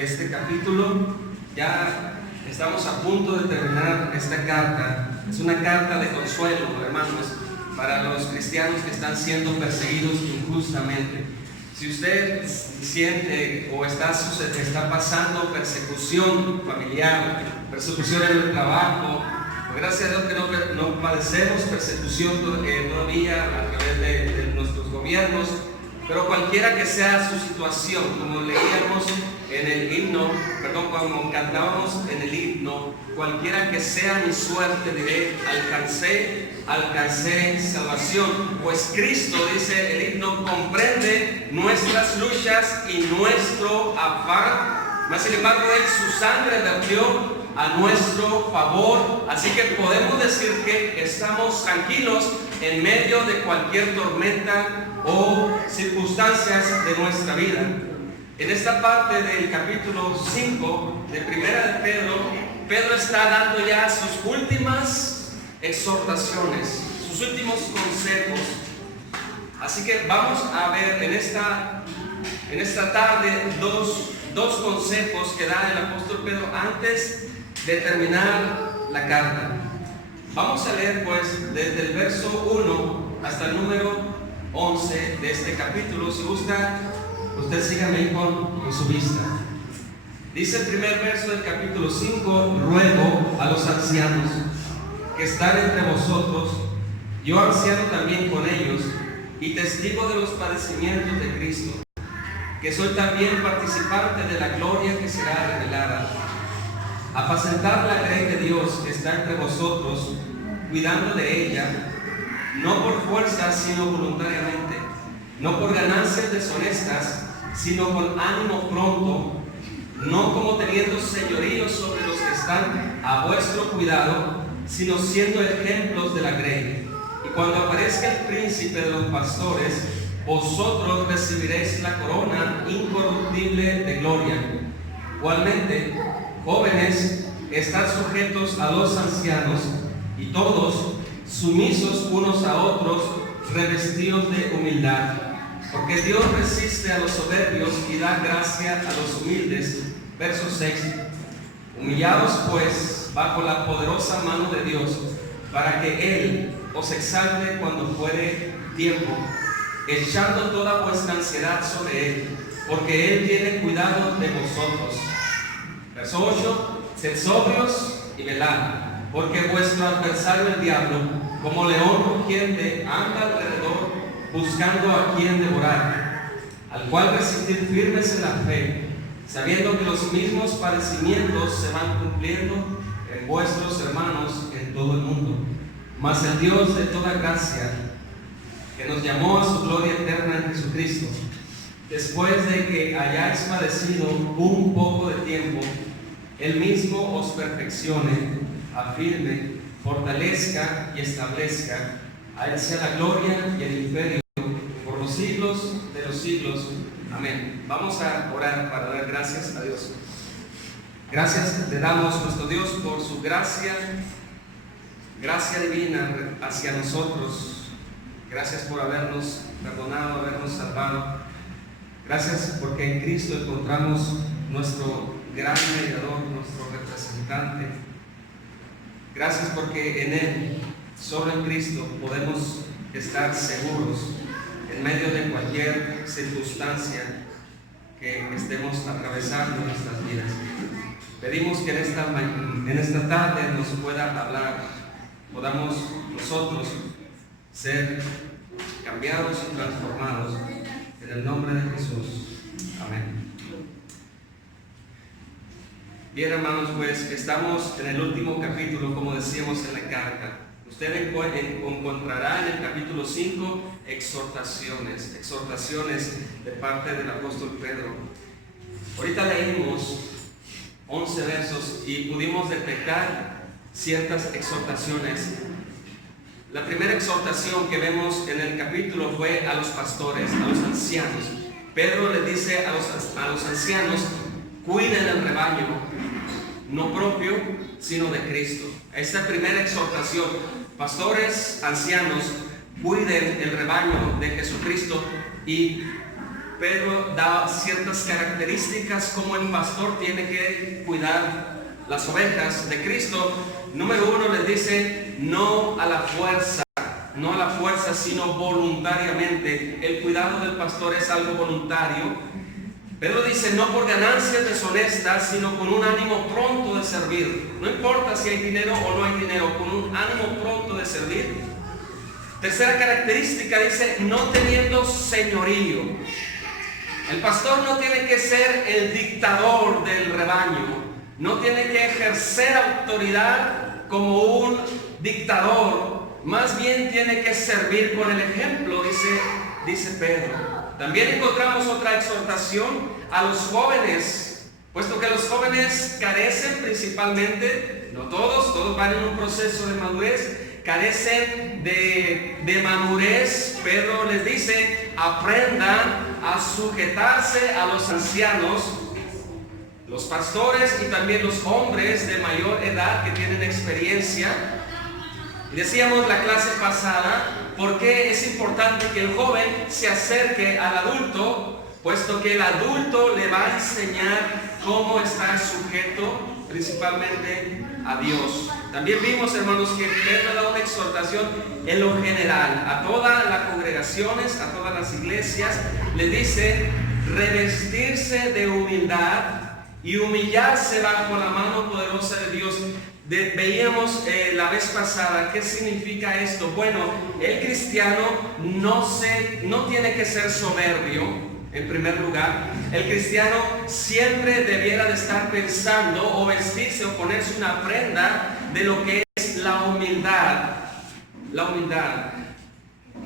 Este capítulo, ya estamos a punto de terminar esta carta. Es una carta de consuelo, hermanos, para los cristianos que están siendo perseguidos injustamente. Si usted siente o está pasando persecución familiar, persecución en el trabajo, pues gracias a Dios que no padecemos persecución todavía a través de nuestros gobiernos, pero cualquiera que sea su situación, como leíamos en el himno, como cantábamos en el himno, cualquiera que sea mi suerte, diré, alcancé salvación, pues Cristo, dice el himno, comprende nuestras luchas y nuestro afán, mas sin embargo Él su sangre vertió a nuestro favor, así que podemos decir que estamos tranquilos en medio de cualquier tormenta o circunstancias de nuestra vida. En esta parte del capítulo 5 de Primera de Pedro, Pedro está dando ya sus últimas exhortaciones, sus últimos consejos. Así que vamos a ver en esta tarde dos consejos que da el apóstol Pedro antes de terminar la carta. Vamos a leer pues desde el verso 1 hasta el número 11 de este capítulo. Si gusta, usted sígame con su vista. Dice el primer verso del capítulo 5: ruego a los ancianos que están entre vosotros, yo anciano también con ellos, y testigo de los padecimientos de Cristo, que soy también participante de la gloria que será revelada. Apacentar la grey de Dios que está entre vosotros, cuidando de ella, no por fuerza, sino voluntariamente, no por ganancias deshonestas, sino con ánimo pronto, no como teniendo señorío sobre los que están a vuestro cuidado, sino siendo ejemplos de la grey. Y cuando aparezca el príncipe de los pastores, vosotros recibiréis la corona incorruptible de gloria. Igualmente, jóvenes, estad sujetos a los ancianos, y todos sumisos unos a otros, revestidos de humildad. Porque Dios resiste a los soberbios y da gracia a los humildes. Verso 6. Humillaos pues bajo la poderosa mano de Dios, para que Él os exalte cuando fuere tiempo, echando toda vuestra ansiedad sobre Él, porque Él tiene cuidado de vosotros. Verso 8. Sed sobrios y velad, porque vuestro adversario el diablo, como león rugiente, anda alrededor, buscando a quien devorar, al cual resistir firmes en la fe, sabiendo que los mismos padecimientos se van cumpliendo en vuestros hermanos en todo el mundo. Mas el Dios de toda gracia, que nos llamó a su gloria eterna en Jesucristo, después de que hayáis padecido un poco de tiempo, Él mismo os perfeccione, afirme, fortalezca y establezca. A Él sea la gloria y el imperio por los siglos de los siglos. Amén. Vamos a orar para dar gracias a Dios. Gracias le damos a nuestro Dios por su gracia divina hacia nosotros. Gracias por habernos perdonado, habernos salvado. Gracias porque en Cristo encontramos nuestro gran mediador, nuestro representante. Gracias porque en Él, solo en Cristo, podemos estar seguros en medio de cualquier circunstancia que estemos atravesando en nuestras vidas. Pedimos que en esta tarde nos pueda hablar, podamos nosotros ser cambiados y transformados en el nombre de Jesús. Amén. Bien, hermanos, pues estamos en el último capítulo, como decíamos en la carta. Usted encontrará en el capítulo 5 exhortaciones de parte del apóstol Pedro. Ahorita leímos 11 versos y pudimos detectar ciertas exhortaciones. La primera exhortación que vemos en el capítulo fue a los pastores, a los ancianos. Pedro le dice a los ancianos: cuiden el rebaño, no propio, sino de Cristo. Esta primera exhortación: pastores, ancianos, cuiden el rebaño de Jesucristo. Y Pedro da ciertas características como el pastor tiene que cuidar las ovejas de Cristo. Número 1 les dice, no a la fuerza. No a la fuerza, sino voluntariamente. El cuidado del pastor es algo voluntario. Pedro dice, no por ganancias deshonestas, sino con un ánimo pronto de servir. No importa si hay dinero o no hay dinero, con un ánimo pronto de servir. Tercera característica dice, no teniendo señorío. El pastor no tiene que ser el dictador del rebaño. No tiene que ejercer autoridad como un dictador. Más bien tiene que servir con el ejemplo, dice Pedro. También encontramos otra exhortación a los jóvenes, puesto que los jóvenes carecen principalmente, no todos van en un proceso de madurez, carecen de madurez. Pedro les dice, aprendan a sujetarse a los ancianos, los pastores y también los hombres de mayor edad que tienen experiencia. Y decíamos la clase pasada, ¿por qué es importante que el joven se acerque al adulto? Puesto que el adulto le va a enseñar cómo estar sujeto principalmente a Dios. También vimos, hermanos, que Pedro da una exhortación en lo general a todas las congregaciones, a todas las iglesias. Le dice revestirse de humildad y humillarse bajo la mano poderosa de Dios. Veíamos la vez pasada qué significa esto. Bueno, el cristiano no tiene que ser soberbio. En primer lugar, el cristiano siempre debiera de estar pensando o vestirse o ponerse una prenda de lo que es la humildad. La humildad.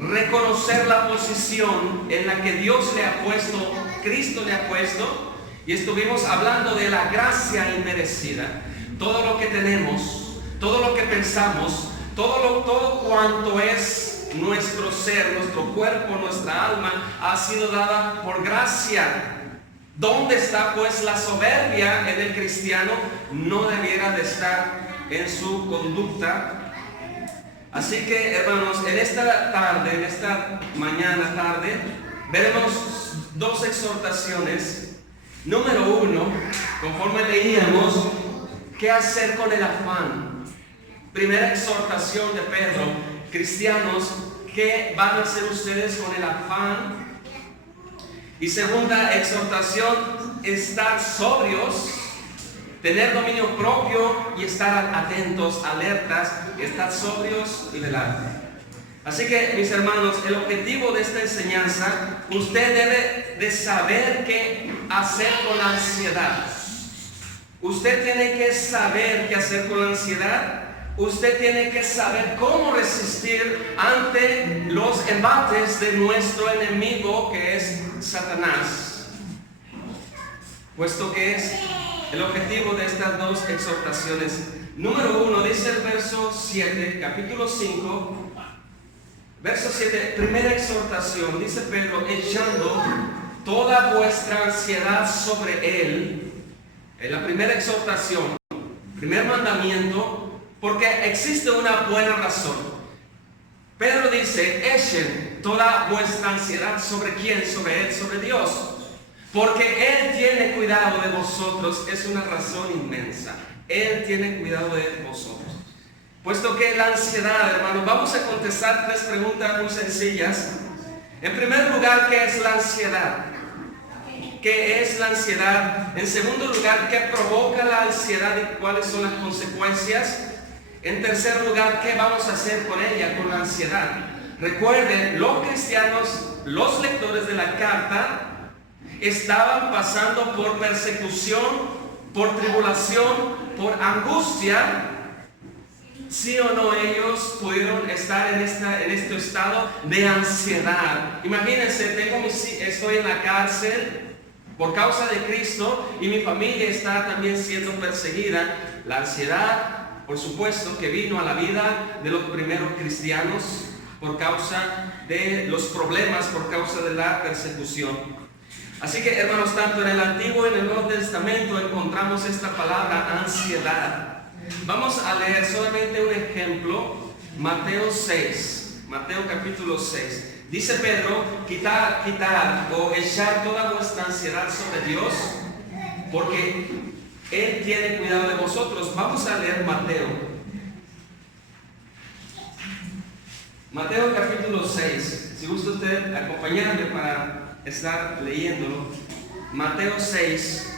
Reconocer la posición en la que Dios le ha puesto, Cristo le ha puesto. Y estuvimos hablando de la gracia inmerecida. Todo lo que tenemos, todo lo que pensamos, todo cuanto es nuestro ser, nuestro cuerpo, nuestra alma, ha sido dada por gracia. ¿Dónde está pues la soberbia en el cristiano? No debiera de estar en su conducta. Así que, hermanos, en esta mañana tarde, veremos dos exhortaciones. Número 1, conforme leíamos, ¿qué hacer con el afán? Primera exhortación de Pedro. Cristianos, ¿qué van a hacer ustedes con el afán? Y segunda exhortación, estar sobrios, tener dominio propio y estar atentos, alertas, estar sobrios y velados. Así que, mis hermanos, el objetivo de esta enseñanza, usted debe de saber qué hacer con la ansiedad. Usted tiene que saber qué hacer con la ansiedad. Usted tiene que saber cómo resistir ante los embates de nuestro enemigo, que es Satanás. Puesto que es el objetivo de estas dos exhortaciones. Número 1, dice el verso 7, capítulo 5, verso 7, primera exhortación, dice Pedro, echando toda vuestra ansiedad sobre Él. En la primera exhortación, primer mandamiento, porque existe una buena razón. Pedro dice, echen toda vuestra ansiedad sobre ¿quién? Sobre Él, sobre Dios. Porque Él tiene cuidado de vosotros. Es una razón inmensa. Él tiene cuidado de vosotros. Puesto que la ansiedad, hermanos, vamos a contestar 3 preguntas muy sencillas. En primer lugar, ¿qué es la ansiedad? ¿Qué es la ansiedad? En segundo lugar, ¿qué provoca la ansiedad y cuáles son las consecuencias? En tercer lugar, ¿qué vamos a hacer con ella, con la ansiedad? Recuerden, los cristianos, los lectores de la carta, estaban pasando por persecución, por tribulación, por angustia. ¿Sí o no ellos pudieron estar en este estado de ansiedad? Imagínense, estoy en la cárcel por causa de Cristo y mi familia está también siendo perseguida. La ansiedad, por supuesto, que vino a la vida de los primeros cristianos por causa de los problemas, por causa de la persecución. Así que, hermanos, tanto en el Antiguo y en el Nuevo Testamento encontramos esta palabra ansiedad. Vamos a leer solamente un ejemplo, Mateo 6, Mateo capítulo 6. Dice Pedro, quitar o echar toda vuestra ansiedad sobre Dios, porque Él tiene cuidado de vosotros. Vamos a leer Mateo. Mateo capítulo 6. Si gusta usted acompañarme para estar leyéndolo. Mateo 6,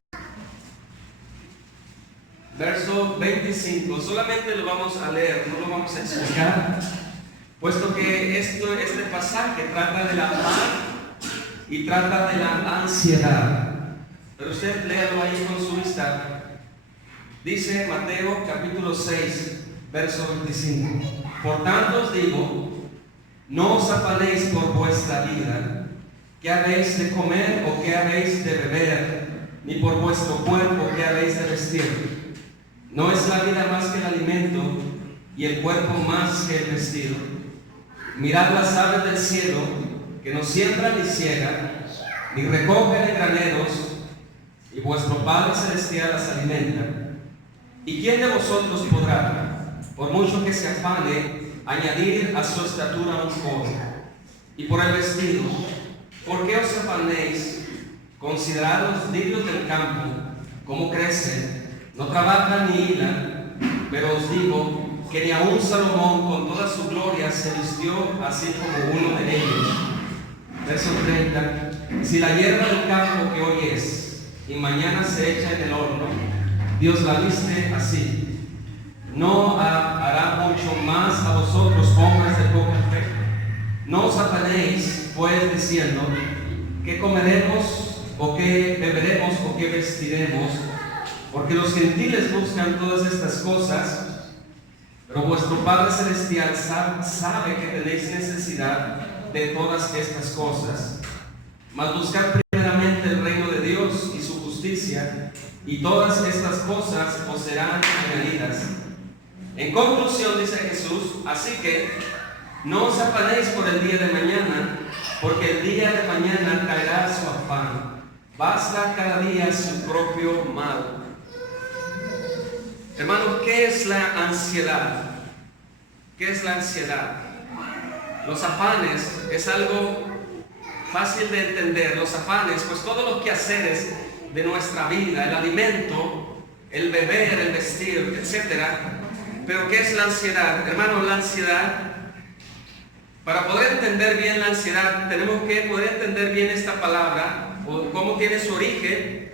verso 25. Solamente lo vamos a leer, no lo vamos a explicar, puesto que este pasaje trata de la paz y trata de la ansiedad. Pero usted léalo ahí con su vista. Dice Mateo capítulo 6, verso 25. Por tanto os digo, no os afanéis por vuestra vida, qué habéis de comer o qué habéis de beber, ni por vuestro cuerpo qué habéis de vestir. ¿No es la vida más que el alimento y el cuerpo más que el vestido? Mirad las aves del cielo, que no siembran ni ciegan, ni recogen en graneros, y vuestro Padre Celestial las alimenta. ¿Y quién de vosotros podrá, por mucho que se afane, añadir a su estatura un codo? Y por el vestido, ¿por qué os afanéis? Considerad los lirios del campo, cómo crecen, no trabajan ni hilan, pero os digo que ni aun Salomón con toda su gloria se vistió así como uno de ellos. Verso 30. Si la hierba del campo que hoy es y mañana se echa en el horno, Dios la viste así, ¿no hará mucho más a vosotros, hombres de poca fe? No os afanéis, pues, diciendo, ¿qué comeremos, o qué beberemos, o qué vestiremos? Porque los gentiles buscan todas estas cosas, pero vuestro Padre Celestial sabe que tenéis necesidad de todas estas cosas. Mas buscad primeramente el reino de Dios y su justicia, y todas estas cosas os serán añadidas. En conclusión, dice Jesús, así que no os afanéis por el día de mañana, porque el día de mañana traerá su afán. Basta cada día su propio mal. Hermanos, ¿qué es la ansiedad? ¿Qué es la ansiedad? Los afanes es algo fácil de entender. Los afanes, pues todos los quehaceres de nuestra vida, el alimento, el beber, el vestir, etc. Pero ¿qué es la ansiedad? Hermanos, la ansiedad, para poder entender bien la ansiedad, tenemos que poder entender bien esta palabra, o cómo tiene su origen.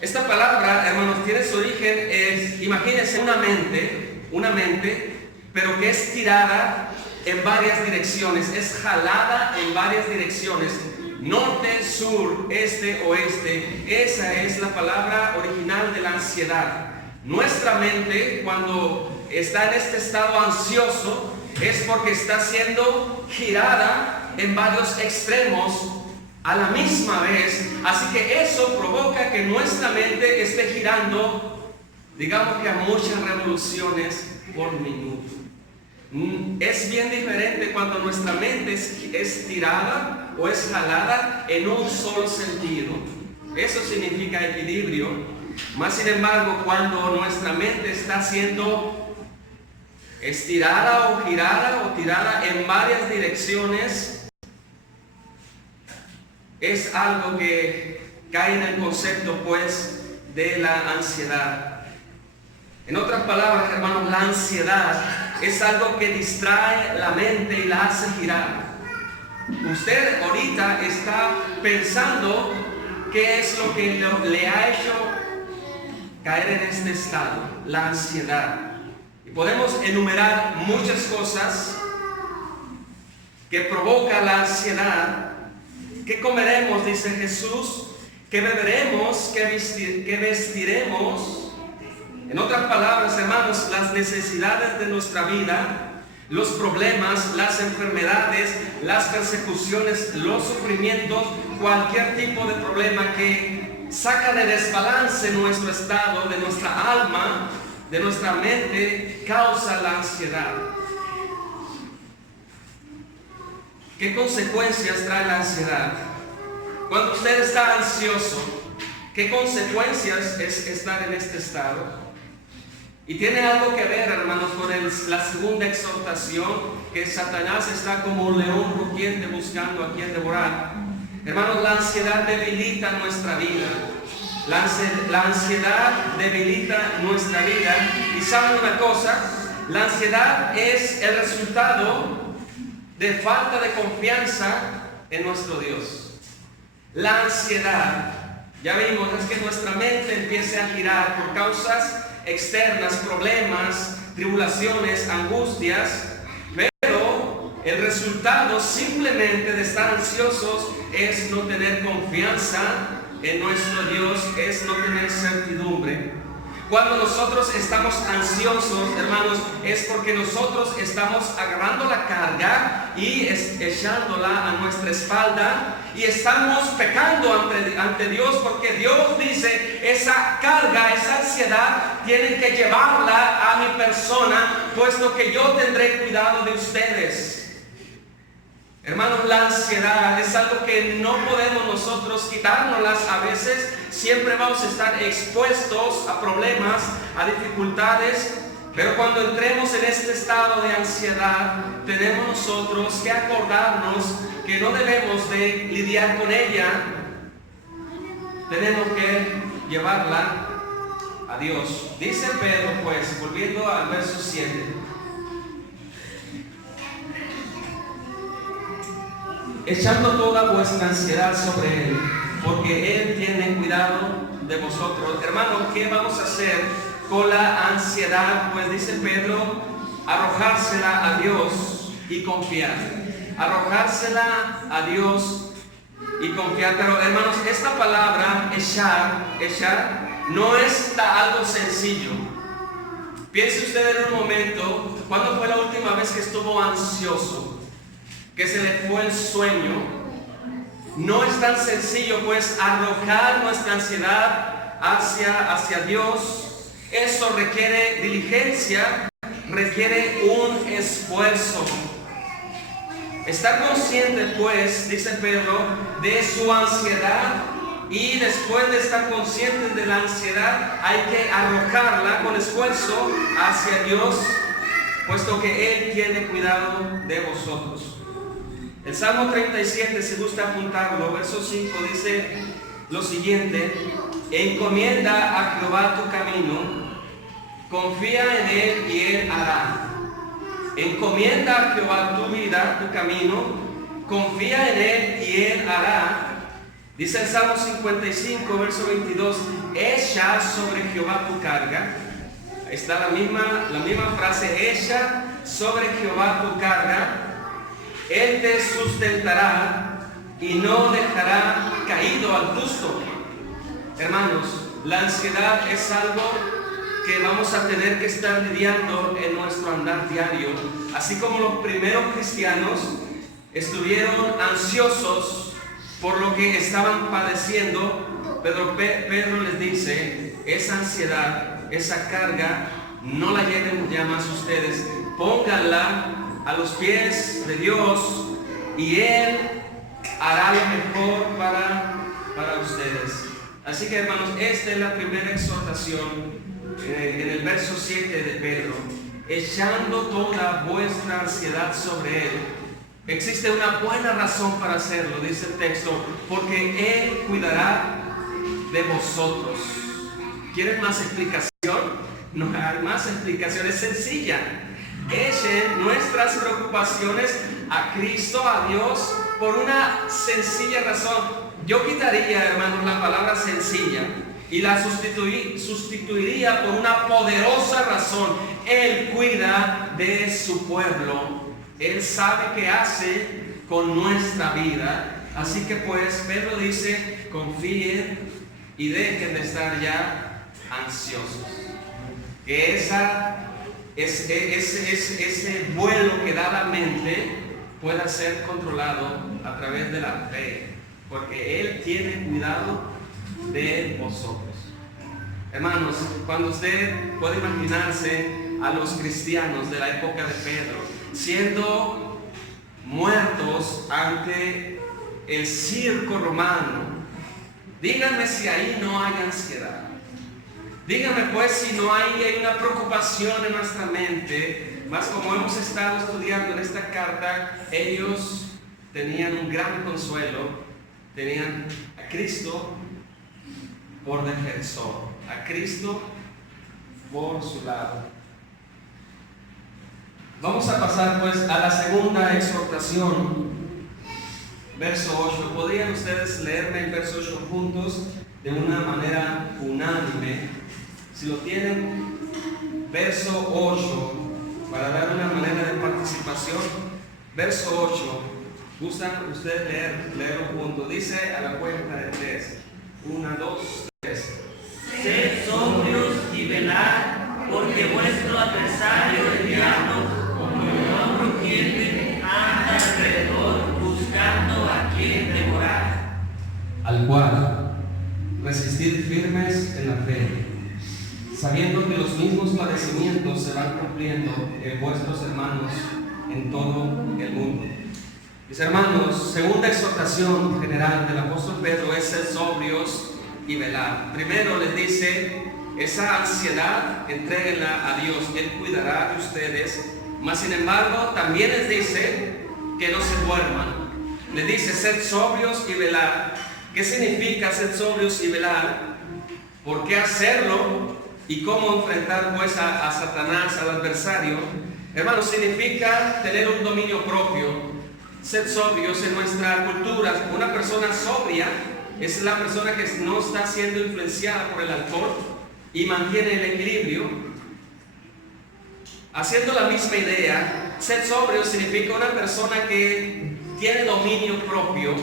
Esta palabra, hermanos, tiene su origen, imagínense una mente, pero que es tirada en varias direcciones, es jalada en varias direcciones, norte, sur, este, oeste. Esa es la palabra original de la ansiedad. Nuestra mente, cuando está en este estado ansioso, es porque está siendo girada en varios extremos a la misma vez. Así que eso provoca que nuestra mente esté girando, digamos que a muchas revoluciones por minuto. Es bien diferente cuando nuestra mente es tirada o es jalada en un solo sentido. Eso significa equilibrio. Más sin embargo, cuando nuestra mente está siendo estirada o girada o tirada en varias direcciones, es algo que cae en el concepto, pues, de la ansiedad. En otras palabras, hermanos, la ansiedad es algo que distrae la mente y la hace girar. Usted ahorita está pensando qué es lo que le ha hecho caer en este estado, la ansiedad. Y podemos enumerar muchas cosas que provoca la ansiedad. ¿Qué comeremos?, dice Jesús. ¿Qué beberemos? ¿Qué vestiremos? En otras palabras, hermanos, las necesidades de nuestra vida, los problemas, las enfermedades, las persecuciones, los sufrimientos, cualquier tipo de problema que saca de desbalance nuestro estado, de nuestra alma, de nuestra mente, causa la ansiedad. ¿Qué consecuencias trae la ansiedad? Cuando usted está ansioso, ¿qué consecuencias es estar en este estado? Y tiene algo que ver, hermanos, con la segunda exhortación, que Satanás está como un león rugiente buscando a quien devorar. Hermanos, la ansiedad debilita nuestra vida. La ansiedad debilita nuestra vida. Y saben una cosa, la ansiedad es el resultado de falta de confianza en nuestro Dios. La ansiedad, ya vimos, es que nuestra mente empiece a girar por causas externas, problemas, tribulaciones, angustias, pero el resultado simplemente de estar ansiosos es no tener confianza en nuestro Dios, es no tener certidumbre. Cuando nosotros estamos ansiosos, hermanos, es porque nosotros estamos agarrando la carga y echándola a nuestra espalda y estamos pecando ante Dios, porque Dios dice, esa carga, esa ansiedad, tienen que llevarla a mi persona, puesto que yo tendré cuidado de ustedes. Hermanos, la ansiedad es algo que no podemos nosotros quitárnoslas a veces. Siempre vamos a estar expuestos a problemas, a dificultades. Pero cuando entremos en este estado de ansiedad, tenemos nosotros que acordarnos que no debemos de lidiar con ella. Tenemos que llevarla a Dios. Dice Pedro, pues, volviendo al verso 7. Echando toda vuestra ansiedad sobre Él, porque Él tiene cuidado de vosotros. Hermanos, ¿qué vamos a hacer con la ansiedad? Pues dice Pedro, arrojársela a Dios y confiar. Arrojársela a Dios y confiar. Pero hermanos, esta palabra, echar, no es algo sencillo. Piense usted en un momento, ¿cuándo fue la última vez que estuvo ansioso? Que se le fue el sueño. No es tan sencillo, pues, arrojar nuestra ansiedad hacia Dios. Eso requiere diligencia, requiere un esfuerzo. Estar consciente, pues, dice Pedro, de su ansiedad, y después de estar conscientes de la ansiedad, hay que arrojarla con esfuerzo hacia Dios, puesto que Él tiene cuidado de vosotros. El Salmo 37, si gusta apuntarlo, verso 5, dice lo siguiente: encomienda a Jehová tu camino, confía en Él y Él hará. Encomienda a Jehová tu vida, tu camino, confía en Él y Él hará. Dice el Salmo 55, verso 22, echa sobre Jehová tu carga. Ahí está la misma frase, echa sobre Jehová tu carga. Él te sustentará y no dejará caído al justo. Hermanos, la ansiedad es algo que vamos a tener que estar lidiando en nuestro andar diario. Así como los primeros cristianos estuvieron ansiosos por lo que estaban padeciendo, Pedro les dice, esa ansiedad, esa carga, no la lleven ya más ustedes, pónganla a los pies de Dios y Él hará lo mejor para ustedes. Así que, hermanos, esta es la primera exhortación en el verso 7 de Pedro, echando toda vuestra ansiedad sobre Él. Existe una buena razón para hacerlo, dice el texto, porque Él cuidará de vosotros. ¿Quieren más explicación? No hay más explicación, es sencilla. Echen nuestras preocupaciones a Cristo, a Dios, por una sencilla razón. Yo quitaría, hermanos, la palabra sencilla y la sustituiría por una poderosa razón. Él cuida de su pueblo. Él sabe qué hace con nuestra vida. Así que pues Pedro dice, confíen y dejen de estar ya ansiosos. Que ese vuelo que da la mente pueda ser controlado a través de la fe, porque Él tiene cuidado de vosotros. Hermanos, cuando usted puede imaginarse a los cristianos de la época de Pedro siendo muertos ante el circo romano, díganme si ahí no hay ansiedad. Dígame pues si no hay una preocupación en nuestra mente, más como hemos estado estudiando en esta carta, ellos tenían un gran consuelo, tenían a Cristo por defensor, a Cristo por su lado. Vamos a pasar pues a la segunda exhortación, verso 8. ¿Podrían ustedes leerme el verso 8 juntos de una manera unánime? Si lo tienen, verso 8, para dar una manera de participación. Verso 8, ¿gustan ustedes leerlo juntos? Dice a la cuenta de 3. 1, 2, 3. Sed sobrios y velad, porque vuestro adversario el diablo, como león rugiente, anda alrededor buscando a quien devorar. Al cual resistid firmes en la fe, sabiendo que los mismos padecimientos se van cumpliendo en vuestros hermanos en todo el mundo. Mis hermanos, segunda exhortación general del apóstol Pedro es ser sobrios y velar. Primero les dice, esa ansiedad, entréguenla a Dios, Él cuidará de ustedes. Mas sin embargo, también les dice que no se duerman. Les dice, sed sobrios y velar. ¿Qué significa ser sobrios y velar? ¿Por qué hacerlo? ¿Y cómo enfrentar pues a Satanás, al adversario? Hermanos, significa tener un dominio propio. Ser sobrios en nuestra cultura. Una persona sobria es la persona que no está siendo influenciada por el alcohol y mantiene el equilibrio. Haciendo la misma idea, ser sobrio significa una persona que tiene dominio propio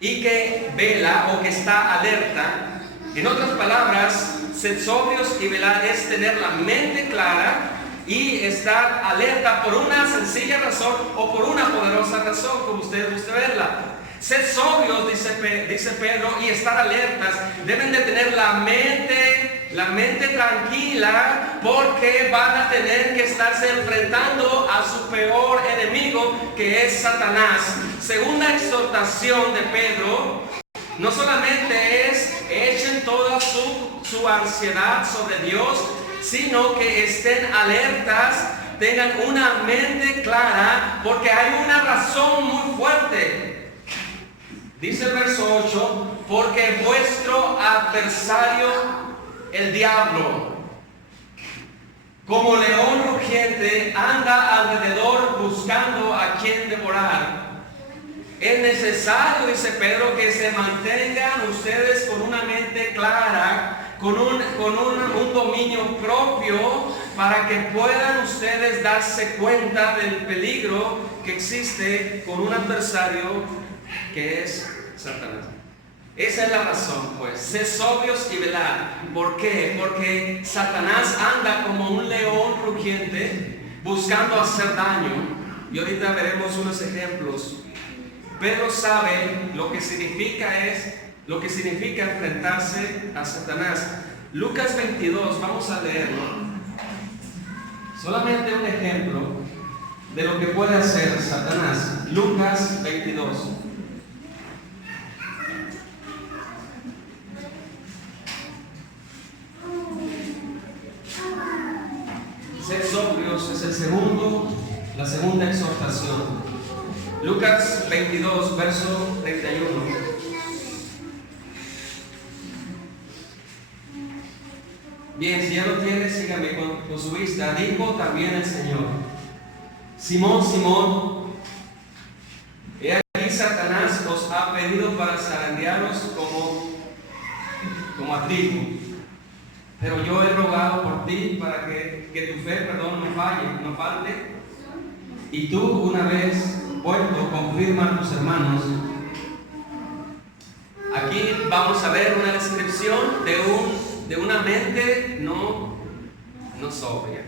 y que vela o que está alerta. En otras palabras, ser sobrios y velar es tener la mente clara y estar alerta por una sencilla razón o por una poderosa razón, como usted guste verla. Ser sobrios, dice Pedro, y estar alertas. Deben de tener la mente tranquila, porque van a tener que estarse enfrentando a su peor enemigo, que es Satanás. Segunda exhortación de Pedro, no solamente es echen toda su ansiedad sobre Dios, sino que estén alertas, tengan una mente clara, porque hay una razón muy fuerte. Dice el verso 8, porque vuestro adversario, el diablo, como león rugiente, anda alrededor buscando a quien devorar. Es necesario, dice Pedro, que se mantengan ustedes con una mente clara, con un dominio propio, para que puedan ustedes darse cuenta del peligro que existe con un adversario que es Satanás. Esa es la razón, pues, ser sobrios y velar. ¿Por qué? Porque Satanás anda como un león rugiente buscando hacer daño, y ahorita veremos unos ejemplos. Pedro sabe lo que significa enfrentarse a Satanás. Lucas 22, vamos a leerlo. Solamente un ejemplo de lo que puede hacer Satanás. Lucas 22. Ser sobrios es la segunda exhortación. Lucas 22, verso 31. Bien, si ya lo tiene, sígame con su vista. Dijo también el Señor: Simón, Simón, he aquí Satanás os ha pedido para zarandearos como a trigo. Pero yo he rogado por ti para que tu fe, no falte. Y tú, una vez vuelto, confirma a tus hermanos. Aquí vamos a ver una descripción de una mente no sobria.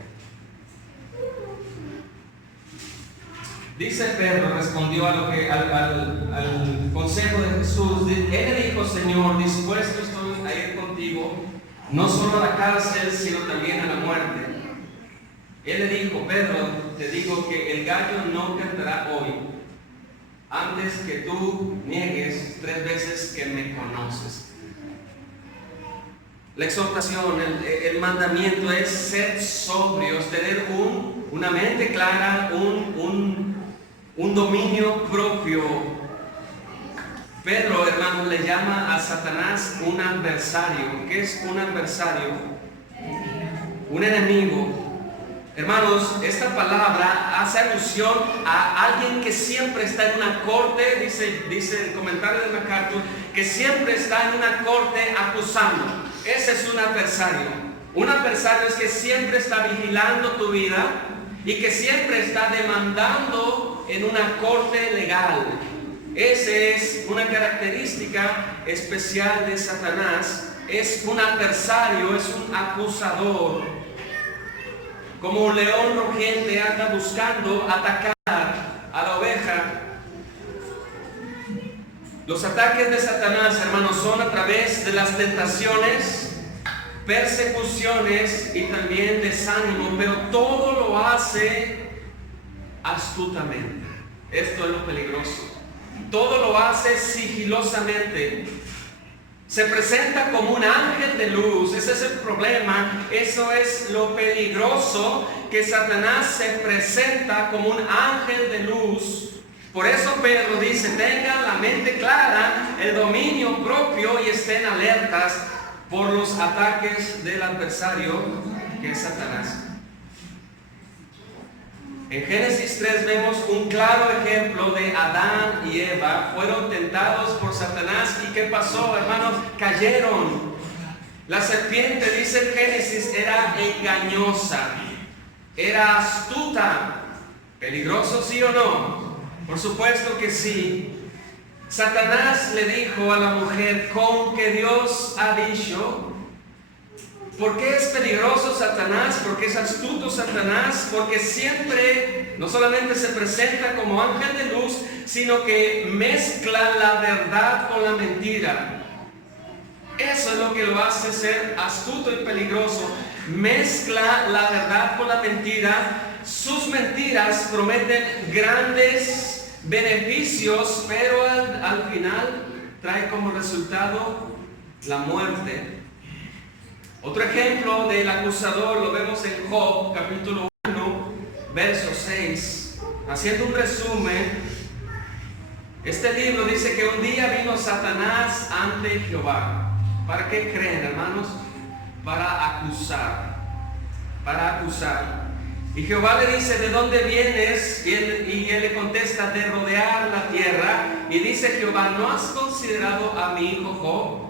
Dice Pedro, respondió al consejo de Jesús. Él le dijo: Señor, dispuesto estoy a ir contigo, no solo a la cárcel, sino también a la muerte. Él le dijo: Pedro, te digo que el gallo no cantará hoy, antes que tú niegues 3 veces que me conoces. La exhortación, el mandamiento es ser sobrios, tener una mente clara, un dominio propio. Pedro, hermano, le llama a Satanás un adversario. ¿Qué es un adversario? Un enemigo. Hermanos, esta palabra hace alusión a alguien que siempre está en una corte, dice el comentario de MacArthur, que siempre está en una corte acusando. Ese es un adversario. Un adversario es que siempre está vigilando tu vida y que siempre está demandando en una corte legal. Esa es una característica especial de Satanás. Es un adversario, es un acusador. Como un león rugiente anda buscando atacar a la oveja. Los ataques de Satanás, hermanos, son a través de las tentaciones, persecuciones y también desánimo, pero todo lo hace astutamente. Esto es lo peligroso. Todo lo hace sigilosamente. Se presenta como un ángel de luz. Ese es el problema. Eso es lo peligroso, que Satanás se presenta como un ángel de luz. Por eso Pedro dice: tengan la mente clara, el dominio propio y estén alertas por los ataques del adversario, que es Satanás. En Génesis 3 vemos un claro ejemplo de Adán y Eva. Fueron tentados por Satanás. ¿Y qué pasó, hermanos? Cayeron. La serpiente, dice en Génesis, era engañosa, era astuta. ¿Peligroso, sí o no? Por supuesto que sí. Satanás le dijo a la mujer: con que Dios ha dicho. ¿Por qué es peligroso Satanás? ¿Por qué es astuto Satanás? Porque siempre, no solamente se presenta como ángel de luz, sino que mezcla la verdad con la mentira. Eso es lo que lo hace ser astuto y peligroso. Mezcla la verdad con la mentira. Sus mentiras prometen grandes beneficios, pero al final trae como resultado la muerte. Otro ejemplo del acusador lo vemos en Job, capítulo 1, verso 6. Haciendo un resumen, este libro dice que un día vino Satanás ante Jehová. ¿Para qué creen, hermanos? Para acusar. Para acusar. Y Jehová le dice: ¿de dónde vienes? Y él le contesta: de rodear la tierra. Y dice Jehová: ¿no has considerado a mi hijo Job?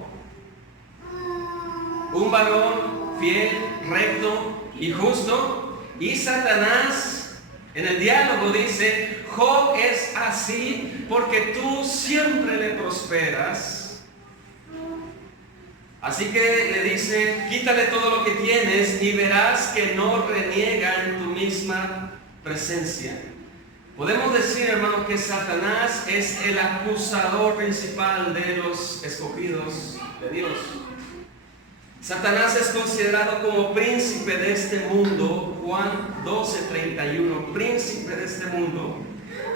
Un varón fiel, recto y justo. Y Satanás en el diálogo dice: Job es así porque tú siempre le prosperas. Así que le dice: quítale todo lo que tienes y verás que no reniega en tu misma presencia. Podemos decir, hermano, que Satanás es el acusador principal de los escogidos de Dios. Satanás es considerado como príncipe de este mundo. Juan 12:31, príncipe de este mundo.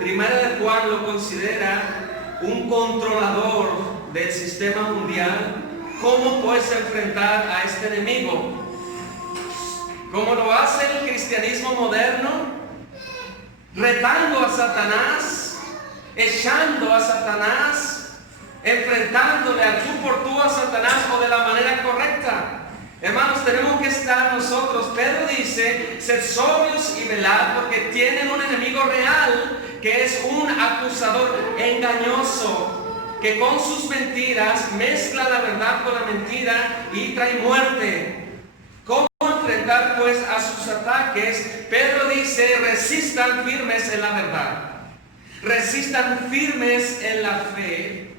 Primera de Juan lo considera un controlador del sistema mundial. ¿Cómo puedes enfrentar a este enemigo? ¿Cómo lo hace el cristianismo moderno? Retando a Satanás, echando a Satanás, enfrentándole a tú por tú a Satanás, o de la manera correcta. Hermanos, tenemos que estar nosotros. Pedro dice: sed sobrios y velad, porque tienen un enemigo real, que es un acusador engañoso, que con sus mentiras mezcla la verdad con la mentira y trae muerte. ¿Cómo enfrentar pues a sus ataques? Pedro dice: resistan firmes en la verdad, resistan firmes en la fe.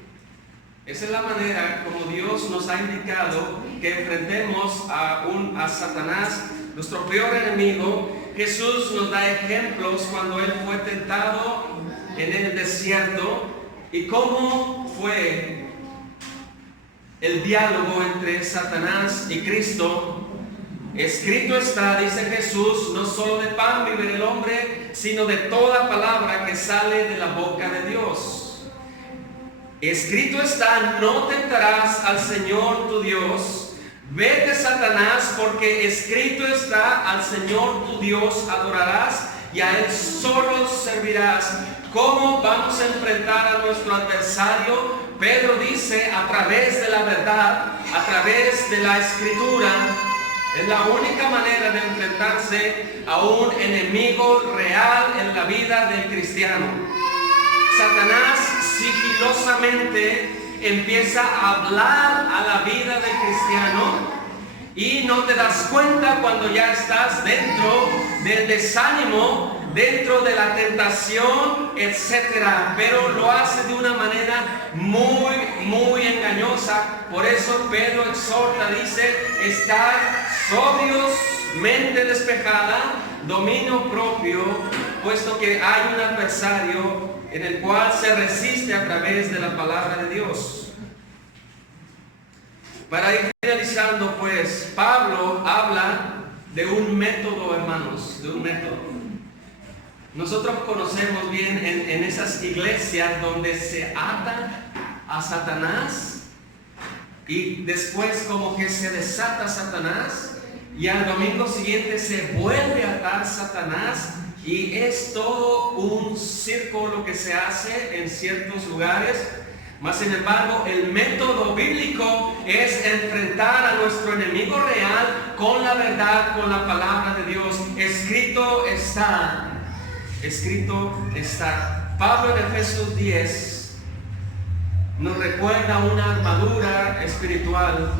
Esa es la manera como Dios nos ha indicado que enfrentemos a Satanás, nuestro peor enemigo. Jesús nos da ejemplos cuando Él fue tentado en el desierto y cómo fue el diálogo entre Satanás y Cristo. Escrito está, dice Jesús: no solo de pan vive el hombre, sino de toda palabra que sale de la boca de Dios. Escrito está: no tentarás al Señor tu Dios. Vete, Satanás, porque escrito está: al Señor tu Dios adorarás y a Él solo servirás. ¿Cómo vamos a enfrentar a nuestro adversario? Pedro dice: a través de la verdad, a través de la Escritura. Es la única manera de enfrentarse a un enemigo real en la vida del cristiano. Satanás sigilosamente empieza a hablar a la vida del cristiano y no te das cuenta cuando ya estás dentro del desánimo, dentro de la tentación, etcétera. Pero lo hace de una manera muy engañosa. Por eso Pedro exhorta, dice: estar sobrios, mente despejada, dominio propio, puesto que hay un adversario en el cual se resiste a través de la palabra de Dios. Para ir finalizando, pues, Pablo habla de un método, hermanos, de un método. Nosotros conocemos bien en esas iglesias donde se ata a Satanás y después como que se desata Satanás y al domingo siguiente se vuelve a atar Satanás, y es todo un círculo que se hace en ciertos lugares. Mas sin embargo, el método bíblico es enfrentar a nuestro enemigo real con la verdad, con la palabra de Dios. Escrito está. Escrito está. Pablo en Efesios 10 nos recuerda una armadura espiritual.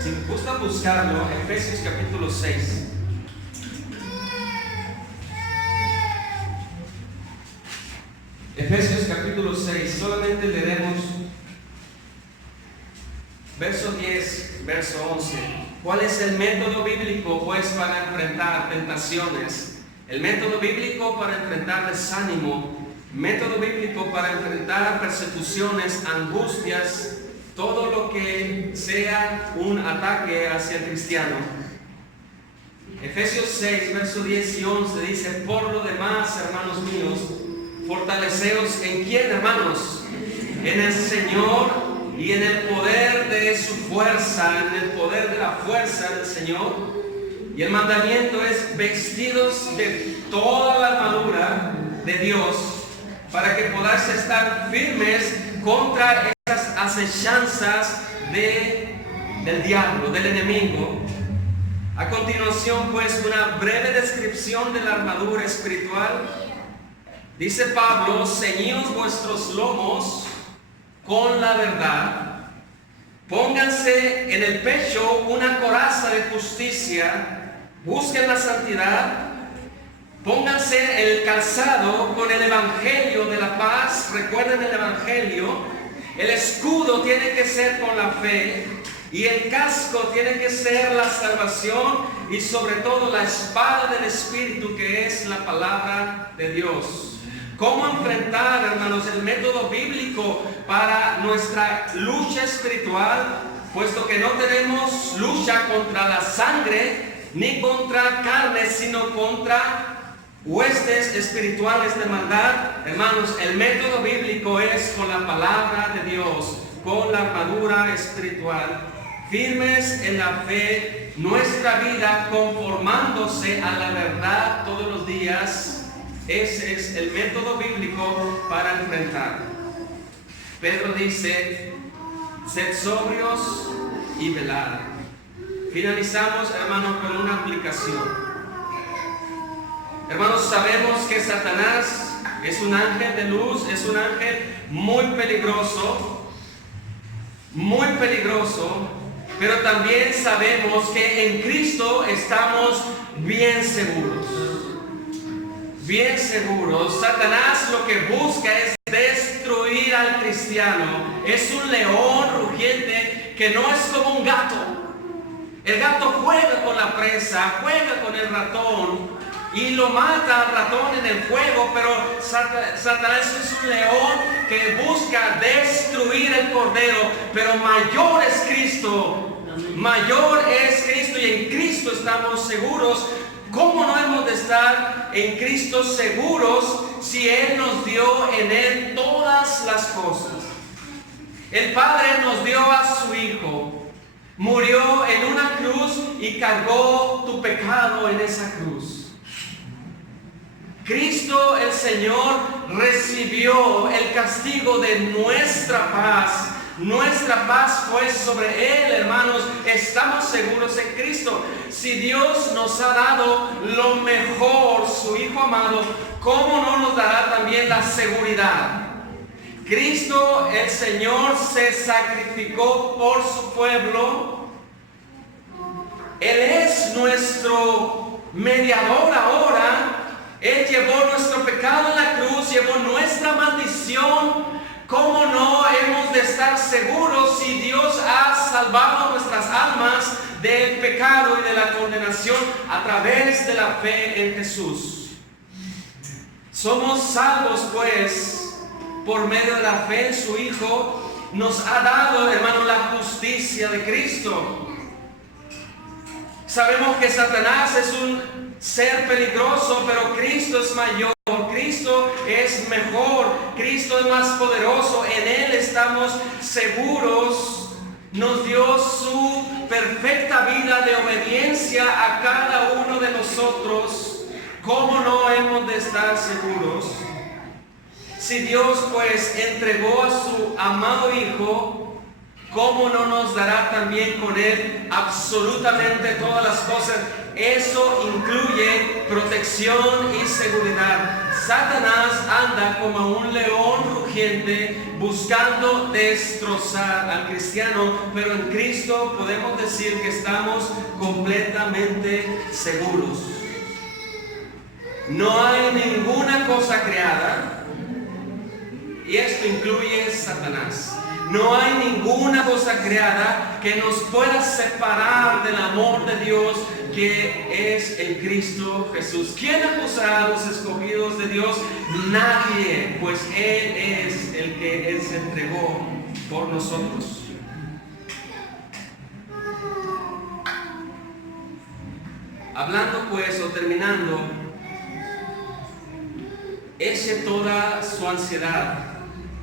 Si me gusta buscarlo, Efesios capítulo 6. Efesios capítulo 6, solamente leeremos verso 10, verso 11. ¿Cuál es el método bíblico, pues, para enfrentar tentaciones? El método bíblico para enfrentar desánimo, método bíblico para enfrentar persecuciones, angustias, todo lo que sea un ataque hacia el cristiano. Efesios 6, verso 10 y 11 dice: por lo demás, hermanos míos, fortaleceos ¿en quién, hermanos? En el Señor y en el poder de su fuerza, en el poder de la fuerza del Señor. Y el mandamiento es: vestidos de toda la armadura de Dios, para que podáis estar firmes contra esas acechanzas del diablo, del enemigo. A continuación, pues, una breve descripción de la armadura espiritual. Dice Pablo: ceñíos vuestros lomos con la verdad, pónganse en el pecho una coraza de justicia, busquen la santidad, pónganse el calzado con el evangelio de la paz. Recuerden el evangelio. El escudo tiene que ser con la fe, y el casco tiene que ser la salvación, y sobre todo la espada del Espíritu, que es la palabra de Dios. ¿Cómo enfrentar, hermanos, el método bíblico para nuestra lucha espiritual? Puesto que no tenemos lucha contra la sangre ni contra carne, sino contra huestes espirituales de maldad. Hermanos, el método bíblico es con la palabra de Dios, con la armadura espiritual, firmes en la fe, nuestra vida conformándose a la verdad todos los días. Ese es el método bíblico para enfrentar. Pedro dice: sed sobrios y velad. Finalizamos, hermanos, con una aplicación. Hermanos, sabemos que Satanás es un ángel de luz, es un ángel muy peligroso, pero también sabemos que en Cristo estamos bien seguros. Bien seguros. Satanás lo que busca es destruir al cristiano. Es un león rugiente que no es como un gato. El gato juega con la presa, juega con el ratón y lo mata al ratón en el juego, pero Satanás es un león que busca destruir el cordero. Pero mayor es Cristo, y en Cristo estamos seguros. ¿Cómo no hemos de estar en Cristo seguros si Él nos dio en Él todas las cosas? El Padre nos dio a su Hijo. Murió en una cruz y cargó tu pecado en esa cruz. Cristo el Señor recibió el castigo de nuestra paz. Nuestra paz fue sobre Él, hermanos. Estamos seguros en Cristo. Si Dios nos ha dado lo mejor, su Hijo amado, ¿cómo no nos dará también la seguridad? Cristo el Señor se sacrificó por su pueblo. Él es nuestro mediador ahora. Él llevó nuestro pecado en la cruz, llevó nuestra maldición. ¿Cómo no hemos de estar seguros si Dios ha salvado nuestras almas del pecado y de la condenación a través de la fe en Jesús? Somos salvos pues por medio de la fe en su Hijo. Nos ha dado, hermano, la justicia de Cristo. Sabemos que Satanás es un ser peligroso, pero Cristo es mayor. Cristo es mejor, Cristo es más poderoso, en Él estamos seguros. Nos dio su perfecta vida de obediencia a cada uno de nosotros. ¿Cómo no hemos de estar seguros? Si Dios pues entregó a su amado Hijo, ¿cómo no nos dará también con Él absolutamente todas las cosas? Eso incluye protección y seguridad. Satanás anda como un león rugiente buscando destrozar al cristiano, pero en Cristo podemos decir que estamos completamente seguros. No hay ninguna cosa creada, y esto incluye Satanás. No hay ninguna cosa creada que nos pueda separar del amor de Dios que es en Cristo Jesús. ¿Quién acusará a los escogidos de Dios? Nadie, pues Él es el que Él se entregó por nosotros. Hablando pues, o terminando, eche toda su ansiedad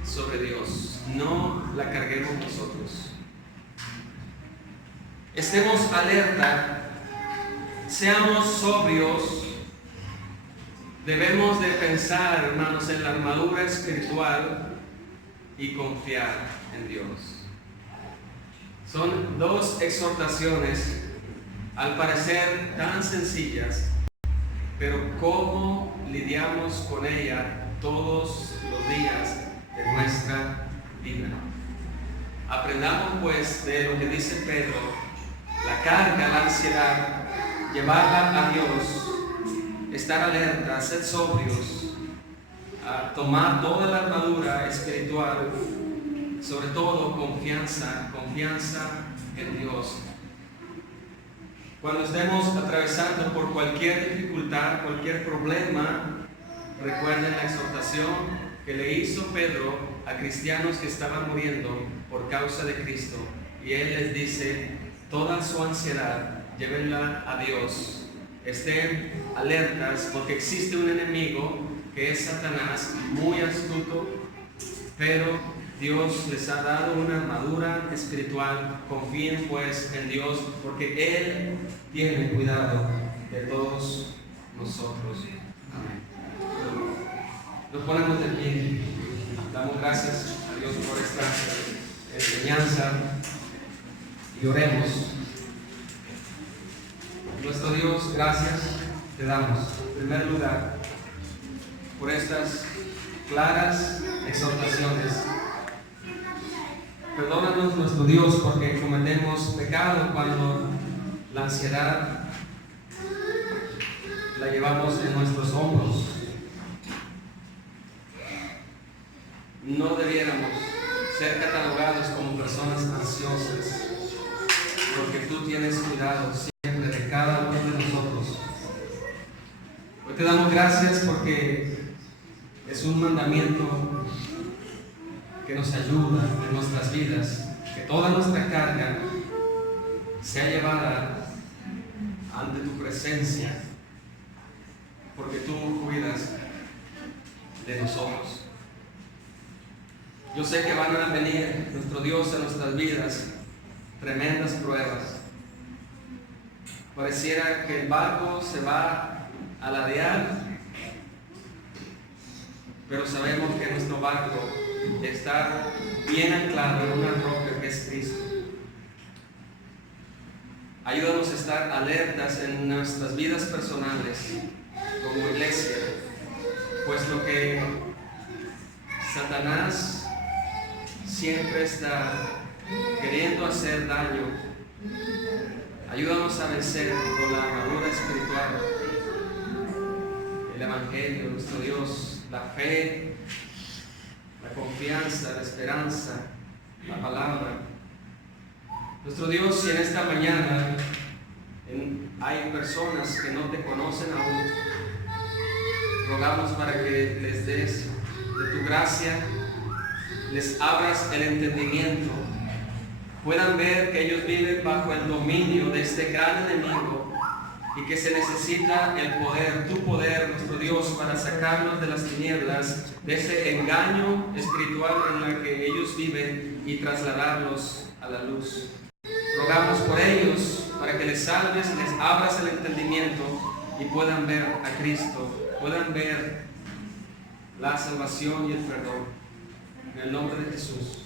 sobre Dios. No la carguemos nosotros. Estemos alerta, seamos sobrios. Debemos de pensar, hermanos, en la armadura espiritual y confiar en Dios. Son dos exhortaciones, al parecer tan sencillas, pero cómo lidiamos con ella todos los días de nuestra vida. Aprendamos pues de lo que dice Pedro: la carga, la ansiedad, llevarla a Dios, estar alerta, ser sobrios, a tomar toda la armadura espiritual, sobre todo confianza en Dios. Cuando estemos atravesando por cualquier dificultad, cualquier problema, recuerden la exhortación que le hizo Pedro a cristianos que estaban muriendo por causa de Cristo, y él les dice: toda su ansiedad, llévenla a Dios, estén alertas, porque existe un enemigo que es Satanás, muy astuto, pero Dios les ha dado una armadura espiritual. Confíen pues en Dios, porque Él tiene cuidado de todos nosotros. Amén. Nos ponemos de pie, damos gracias a Dios por esta enseñanza y oremos. Nuestro Dios, gracias te damos, en primer lugar, por estas claras exhortaciones. Perdónanos, nuestro Dios, porque cometemos pecado cuando la ansiedad la llevamos en nuestros hombros. No debiéramos ser catalogados como personas ansiosas, porque tú tienes cuidado siempre de cada uno de nosotros. Hoy te damos gracias porque es un mandamiento que nos ayuda en nuestras vidas, que toda nuestra carga sea llevada ante tu presencia, porque tú cuidas de nosotros. Yo sé que van a venir, nuestro Dios, en nuestras vidas tremendas pruebas. Pareciera que el barco se va a ladear, pero sabemos que nuestro barco está bien anclado en una roca que es Cristo. Ayúdanos a estar alertas en nuestras vidas personales como iglesia, puesto que Satanás siempre está queriendo hacer daño. Ayúdanos a vencer con la armadura espiritual, el Evangelio, nuestro Dios, la fe, la confianza, la esperanza, la palabra. Nuestro Dios, si en esta mañana hay personas que no te conocen aún, rogamos para que les des de tu gracia, les abras el entendimiento, puedan ver que ellos viven bajo el dominio de este gran enemigo y que se necesita el poder, tu poder, nuestro Dios, para sacarlos de las tinieblas, de ese engaño espiritual en el que ellos viven y trasladarlos a la luz. Rogamos por ellos para que les salves, les abras el entendimiento y puedan ver a Cristo, puedan ver la salvación y el perdón. En el nombre de Jesús.